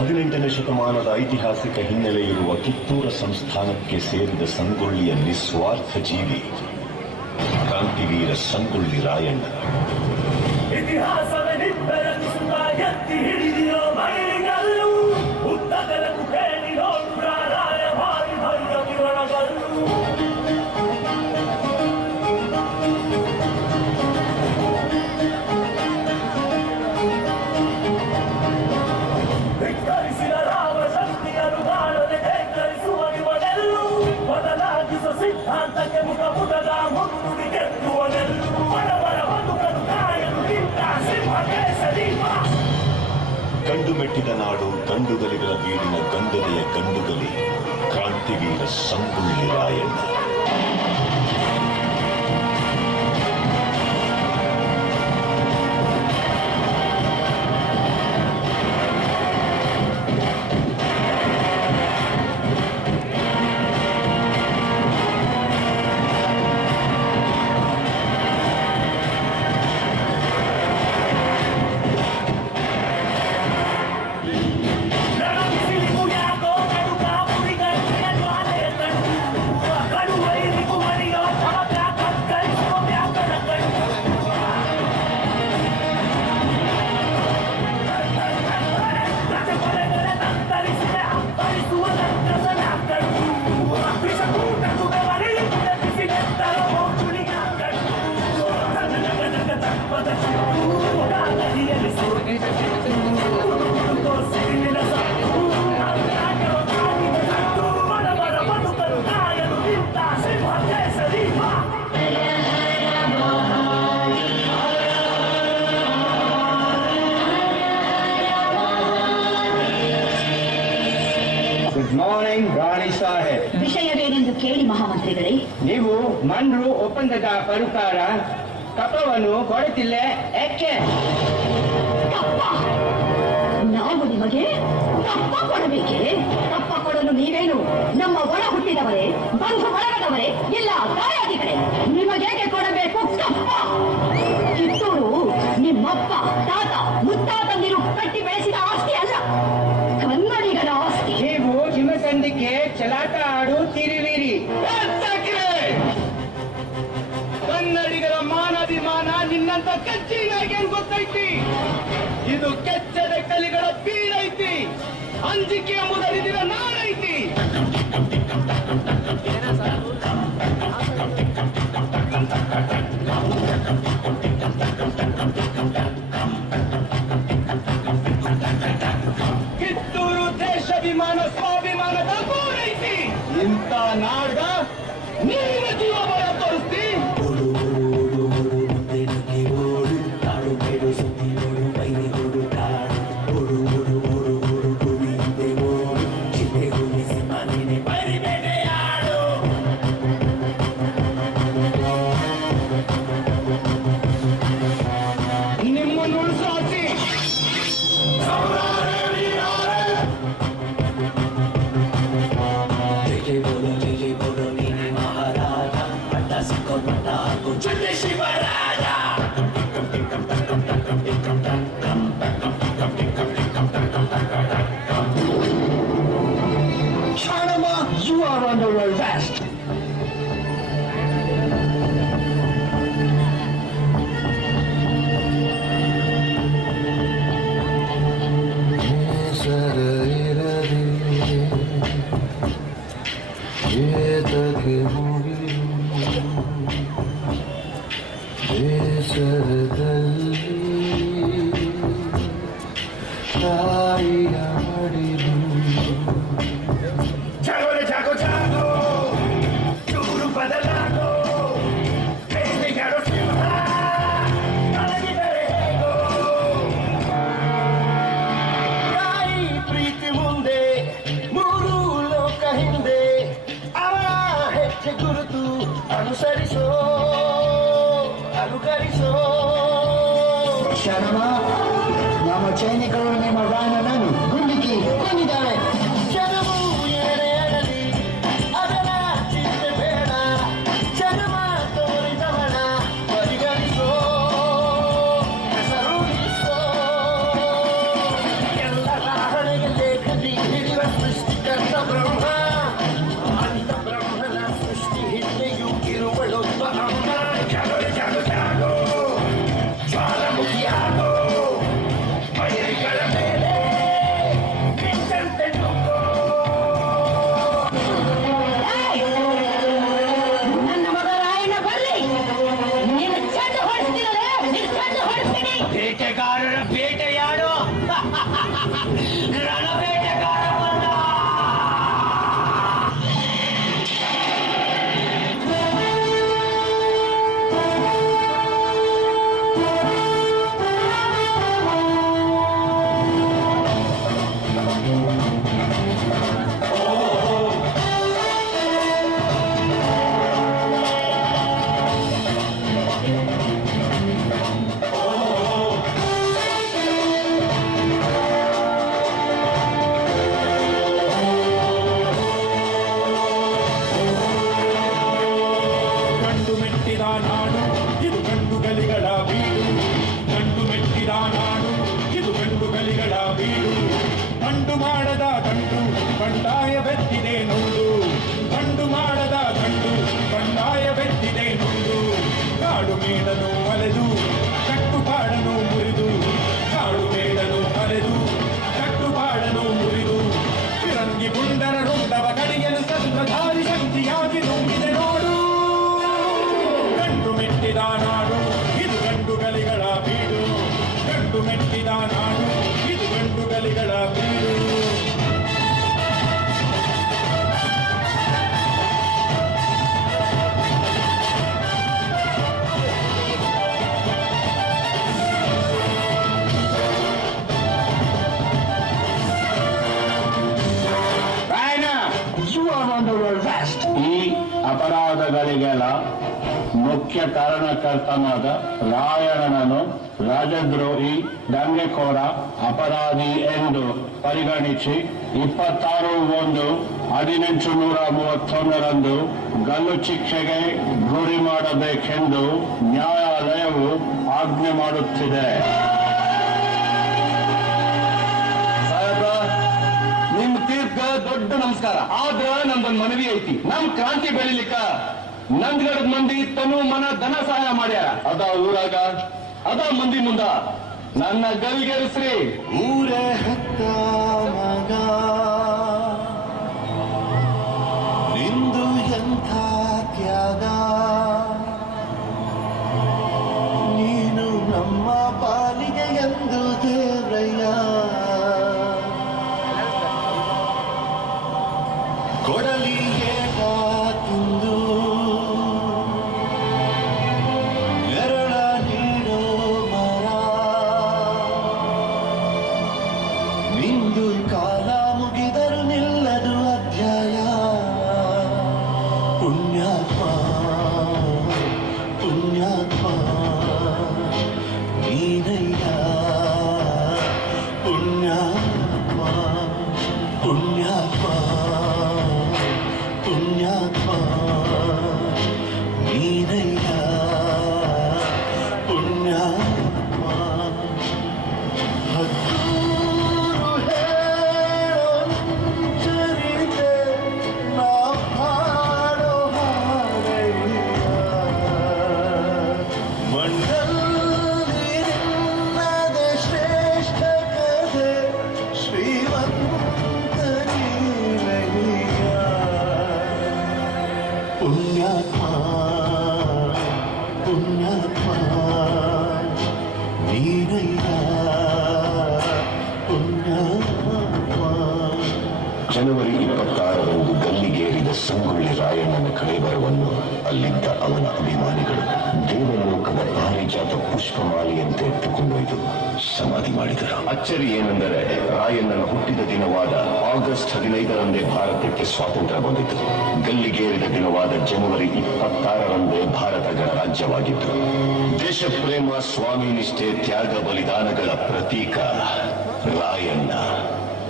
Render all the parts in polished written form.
18ನೇ ಶತಮಾನದ ಐತಿಹಾಸಿಕ ಹಿನ್ನೆಲೆ ಇರುವ ಕಿತ್ತೂರ ಸಂಸ್ಥಾನಕ್ಕೆ ಸೇರಿದ ಸಂಗೊಳ್ಳಿಯ ನಿಸ್ವಾರ್ಥ ಜೀವಿ ಕ್ರಾಂತಿವೀರ ಸಂಗೊಳ್ಳಿ ರಾಯಣ್ಣ. ಇತಿಹಾಸದ ನಿಬ್ಬೆರಗಿಸುವ ಎತ್ತಿ ಹಿಡಿದಿರೋ ಮೈಲಿಗಲ್ಲು ಉದ್ದಗಲಕು ಕೇಳಿ ನೋಡುವ ರಾಯಭಾರಿ ಭೈರ ಕಿರಣಗಲ್ಲು. ಧಿಕ್ಕರಿಸಿದ ರಾಮ ಶಕ್ತಿಯನ್ನು ಕಾಣದೆ ಧಿಕ್ಕರಿಸುವ ಇವನೆಲ್ಲು ಬದಲಾಗಿಸುವ ಸಿದ್ಧಾಂತಕ್ಕೆ ಮುಖ ಮುಖದ ಮುನ್ನುಡಿ ಗೆದ್ದುವನೆಲ್ಲು. ಬಡವರ ಬದುಕನ್ನು ಕಾಯಲು ನಿಂತ ಸಿಂಹಕ್ಕೆ ಸರೀಪ. ಗಂಡು ಮೆಟ್ಟಿದ ನಾಡು ಗಂಡುಗಲಿಗಳ ಬೀಡಿನ ಗಂಧದೆಯ ಗಂಡುಗಲಿ ಕ್ರಾಂತಿವೀರ ಸಂಗೊಳ್ಳಿ ರಾಯಣ್ಣ. ಗುಡ್ ಮಾರ್ನಿಂಗ್ ರಾಣಿ ಸಾಹೇಬ್. ವಿಷಯವೇನೆಂದು ಕೇಳಿ ಮಹಾಮಂತ್ರಿಗಳೇ. ನೀವು ಮನ್ರು ಒಪ್ಪಂದದ ಪ್ರಕಾರ ಕಪ್ಪವನ್ನು ಕೊಡುತ್ತಿಲ್ಲ, ಯಾಕೆ? ಕಪ್ಪ? ನಾವು ನಿಮಗೆ ಕಪ್ಪ ಕೊಡಬೇಕೆ? ಕಪ್ಪ ಕೊಡಲು ನೀವೇನು ನಮ್ಮ ಒಳ ಹುಟ್ಟಿದವರೇ, ಬಂಧು ಬಳಗದವರೇ, ಇಲ್ಲ ದಾಯಾದಿಗಳೇ? ನಿಮಗೇಕೆ ಕೊಡಬೇಕು ಕಪ್ಪ? ಕಿತ್ತೂರು ನಿಮ್ಮಪ್ಪ ತಾತ ಮುತ್ತಾತಂದಿರು ಕಟ್ಟಿ ಬೆಳೆಸಿದ ಆಸ್ತಿ ಅಲ್ಲ, ಕನ್ನಡಿಗರ ಆಸ್ತಿ. ನೀವು ನಿಮ್ಮ ತಂದೆಗೆ ಚಲಾಟ ಆಡುತ್ತಿರುವಿರಿ. ಕನ್ನಡಿಗರ ಮಾನಾಭಿಮಾನ ನಿನ್ನಂತ ಕಚ್ಚಿನಾಗೆ ಗೊತ್ತೈತಿ. ಇದು ಕೆಚ್ಚದ ಕಲಿಗಳ ಬೀಡೈತಿ. ಅಂಜಿಕೆ ಎಂಬುದರಿದಿನ ನಾಡೈತಿ. ಕಿತ್ತೂರು ದೇಶಾಭಿಮಾನ ಸ್ವಾಭಿಮಾನದ ಗೋರೈತಿ. ಇಂಥ ನಾಡ ನೀನ ಜೀವ ಬರ ತೋರಿಸ್ತಿ. ನಿಮ್ಮನ್ನು ಉಳಿಸಾಸಿ ಜೈ ಬೋಲೋ ನೀನೆ ಮಹಾರಾಜ, ಪಟ್ಟ ಸಿಕ್ಕೋ ಪಟ್ಟ ಹಾಕು ಚುಟ್ಟಿ Shivaraj. Sharma, you are under arrest. ಜಾಗೋರೆ Jago Jago ಚೂರು ಬದಲಾಗೋ ಬೇಟೆಗಾಡೋ ಸಿಂಹ ಕಳಗಿದರೆ ಹೇಗೋ. ತಾಯಿ ಪ್ರೀತಿ ಮುಂದೆ ಮೂರು ಲೋಕ ಹಿಂದೆ ಅವರ ಹೆಜ್ಜೆ ಗುರುತು ಅನುಸರಿಸೋ ಅನುಕರಿಸೋ. ಶರಮ, ನಮ್ಮ ಸೈನಿಕರು ನಿಮ್ಮ ರಾಯಣ್ಣನನ್ನು ಗುಂಡಿಕ್ಕಿ ಕೊಂದಿದ್ದಾರೆ. ಜನವು ಏನೇ ಆಗಲಿ ಅದರ ಚಿಂತೆ ಬೇಡ. ಜನ್ಮ ತೋರಿದವನ ಪರಿಗಣಿಸೋ ಹೆಸರುಳಿಸೋ. ಎಲ್ಲರ ಹಣೆಗೆ ರಣಬೇಟೆಗಾರ ಬಂದ. ಗಂಡು ಮೆಟ್ಟಿದ ನಾಡು ಇದು ಗಂಡುಗಲಿಗಳ ಬೀಡು. ಗಂಡು ಮೆಟ್ಟಿದ ನಾಡು ಇದು ಗಂಡುಗಲಿಗಳ ಬೀಡು. ಗಂಡು ಮಾಡದ ಗಂಡು ಬಂಡಾಯ ಬೆತ್ತಿದೆ ನೊಂದು. ಗಂಡು ಮಾಡದ ಗಂಡು ಬಂಡಾಯ ಬೆತ್ತಿದೆ ನೊಂದು. ಕಾಡು ಮೇಡನು ಅಲೆದು ಕಟ್ಟುಪಾಡನು ಮುರಿದು. ಕಾಡು ಮೇಡನು ಅಲೆದು ಕಟ್ಟುಪಾಡನು ಮುರಿದು. ಫಿರಂಗಿ ಗುಂಡರ ರುಂಡವ ಕಡಿಯಲು ಸತ್ರಧಾರಿ ಶಕ್ತಿಯಾಗಿ ನುಂಗಿದೆ ನೋಡು. ಗಂಡು ಮೆಟ್ಟಿದ ನಾಡು ಇದು ಗಂಡುಗಲಿಗಳ ಬೀಡು. ಗಂಡು ಮೆಟ್ಟಿದ ನಾಡು ಇದು ಗಂಡುಗಲಿಗಳ ಬೀಡು. You are on the arrest. ಈ ಅಪರಾಧಗಳಿಗೆಲ್ಲ ಮುಖ್ಯ ಕಾರಣಕರ್ತನಾದ ರಾಯಣ್ಣನನ್ನು ರಾಜದ್ರೋಹಿ, ದಂಗೆಕೋರ, ಅಪರಾಧಿ ಎಂದು ಪರಿಗಣಿಸಿ 26/1/1831 ಗಲ್ಲು ಶಿಕ್ಷೆಗೆ ಗುರಿ ಮಾಡಬೇಕೆಂದು ನ್ಯಾಯಾಲಯವು ಆಜ್ಞೆ ಮಾಡುತ್ತಿದೆ. ನಿಮ್ ತೀರ್ಪ ದೊಡ್ಡ ನಮಸ್ಕಾರ. ಆದ್ರ ನಮ್ದೊಂದ್ ಮನವಿ ಐತಿ. ನಮ್ ಕ್ರಾಂತಿ ಬೆಳಿಲಿಕ್ಕ ನಂದ್ಗಡದ ಮಂದಿ ತನು ಮನ ಧನ ಸಹಾಯ ಮಾಡ್ಯಾರ. ಅದ ಊರಾಗ ಅದ ಮಂದಿ ಮುಂದ ನನ್ನ ಗವಿಗೇರಿಸ್ರಿ. ಊರೇ ಹೆತ್ತ ಮಗ ನಿಂದು ಎಂಥ ತ್ಯಾಗ. ನೀನು ನಮ್ಮ ಪಾಲಿಗೆ ಎಂದು ದೇವ್ರಯ್ಯ. ಕೊಡಲಿ ಏಟ ತಿಂದು ನೆರಳ ನೀಡೋ ಮರ. ನಿಂದು ಕಾಲ ಮುಗಿದರು ನಿಲ್ಲದು ಅಧ್ಯಾಯ. ಪುಣ್ಯಾತ್ಮ ಪುಣ್ಯಾತ್ಮ ನೀನಯ್ಯ. ಪುಣ್ಯಾತ್ಮ ಪುಣ್ಯಾತ್ಮ ಪುಣ್ಯಾತ್ಮ ನೀನಯ್ಯ. ಪುಣ್ಯಾತ್ಮ ಹತ್ತೂರು ಹೇಳೊಂಚರಿದೆ ನಾ ಹಾಡೋ ಹಾಡಯ್ಯ. ಮಂಡಲ್ಲಿ ನಿನ್ನದೆ ಶ್ರೇಷ್ಠ ಕಥೆ ಶ್ರೀಮಂತ ನೀನಯ್ಯ. ಪುಣ್ಯಾತ್ಮ ಪುಣ್ಯಾತ್ಮ ನೀನಯ್ಯ. ಪುಣ್ಯಾತ್ಮ. ಜನವರಿ 26 ಗಲ್ಲಿಗೇರಿದ ಸಂಗೊಳ್ಳಿ ರಾಯಣ್ಣನ ಕಳೇಬರವನ್ನು ಅಲ್ಲಿದ್ದ ಅವನ ಅಭಿಮಾನಿಗಳು ದೇವಲೋಕದ ಪಾರಿಜಾತ ಪುಷ್ಪಮಾಲೆಯಂತೆ ಎತ್ತುಕೊಂಡೊಯ್ದು ಸಮಾಧಿ ಮಾಡಿದರು. ಅಚ್ಚರಿ ಏನೆಂದರೆ ರಾಯಣ್ಣನ ಹುಟ್ಟಿದ ದಿನವಾದ ಆಗಸ್ಟ್ 15ರಂದೇ ಭಾರತಕ್ಕೆ ಸ್ವಾತಂತ್ರ್ಯ ಬಂದಿತು. ಗಲ್ಲಿಗೇರಿದ ದಿನವಾದ ಜನವರಿ 26ರಂದೇ ಭಾರತ ಗಣರಾಜ್ಯವಾಗಿತ್ತು. ದೇಶಪ್ರೇಮ, ಸ್ವಾಮಿ ನಿಷ್ಠೆ, ತ್ಯಾಗ ಬಲಿದಾನಗಳ ಪ್ರತೀಕ ರಾಯಣ್ಣ,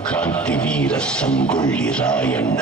ಕ್ರಾಂತಿವೀರ ಸಂಗೊಳ್ಳಿ ರಾಯಣ್ಣ.